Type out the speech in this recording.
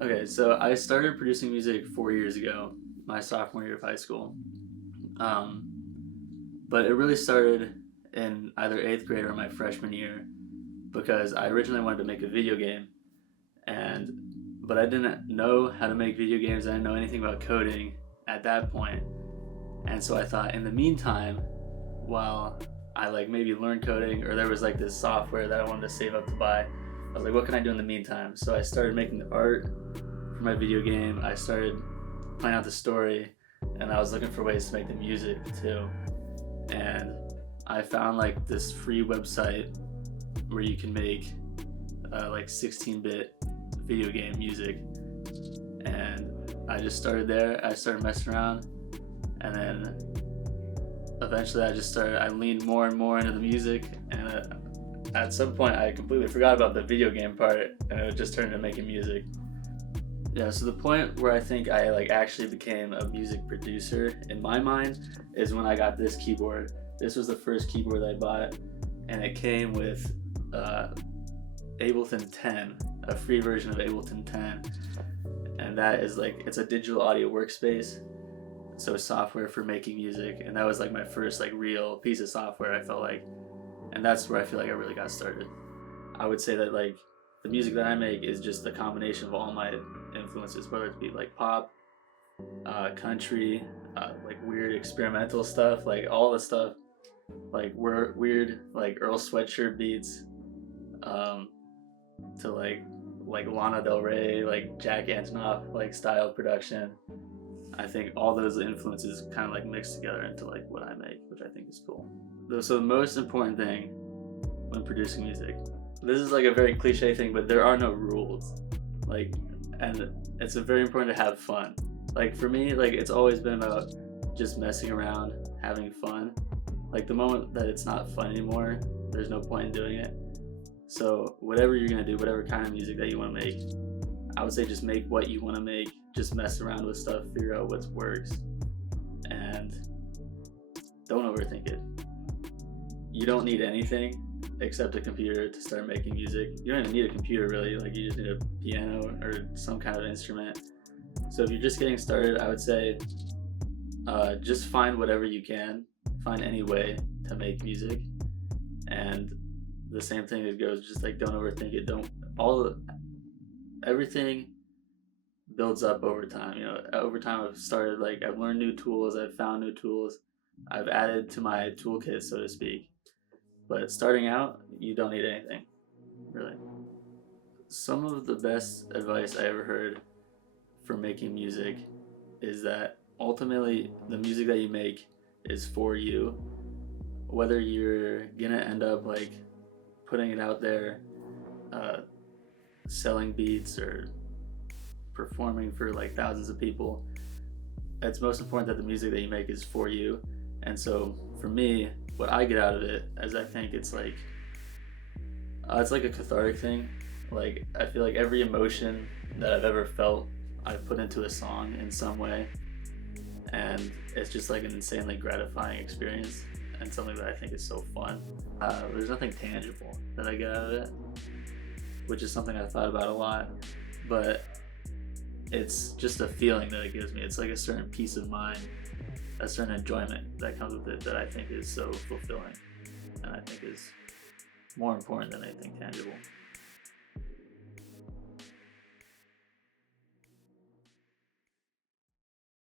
Okay, so I started producing music 4 years ago, my sophomore year of high school. Um, but it really started in either eighth grade or my freshman year because I originally wanted to make a video game, and but I didn't know how to make video games. I didn't know anything about coding at that point, and so I thought in the meantime, while I like maybe learn coding or there was like this software that I wanted to save up to buy, I was like, what can I do in the meantime? So I started making the art for my video game. I started playing out the story, and I was looking for ways to make the music too. And I found like this free website where you can make like 16-bit video game music, and I just started there. I started messing around, and then eventually I leaned more and more into the music, and at some point I completely forgot about the video game part, and it just turned into making music. Yeah, so the point where I think I like actually became a music producer in my mind is when I got this keyboard. This was the first keyboard I bought, and it came with Ableton 10, a free version of Ableton 10, and that is like, it's a digital audio workspace, so software for making music, and that was like my first like real piece of software, I felt like, and that's where I feel like I really got started. I would say that like the music that I make is just the combination of all my influences, whether it be like pop, country, like weird experimental stuff, like all the stuff, like weird like Earl Sweatshirt beats, to like Lana Del Rey, like Jack Antonoff like style production. I think all those influences kind of like mix together into like what I make, which I think is cool. So the most important thing when producing music, this is like a very cliche thing, but there are no rules. Like, and it's very important to have fun. Like for me, like it's always been about just messing around, having fun. Like the moment that it's not fun anymore, there's no point in doing it. So whatever you're gonna do, whatever kind of music that you want to make, I would say just make what you want to make. Just mess around with stuff, figure out what works, and don't overthink it. You don't need anything except a computer to start making music. You don't even need a computer really, like you just need a piano or some kind of instrument. So if you're just getting started, I would say just find whatever you can, find any way to make music, and the same thing that goes, just like don't overthink it. Everything builds up over time. You know, over time I've learned new tools, I've found new tools, I've added to my toolkit, so to speak. But starting out, you don't need anything, really. Some of the best advice I ever heard for making music is that ultimately the music that you make is for you. Whether you're gonna end up like putting it out there, selling beats or performing for like thousands of people, it's most important that the music that you make is for you. And so for me, what I get out of it is I think it's like a cathartic thing. Like I feel like every emotion that I've ever felt, I've put into a song in some way, and it's just like an insanely gratifying experience and something that I think is so fun. There's nothing tangible that I get out of it, which is something I thought about a lot, but it's just a feeling that it gives me. It's like a certain peace of mind, a certain enjoyment that comes with it that I think is so fulfilling, and I think is more important than anything tangible.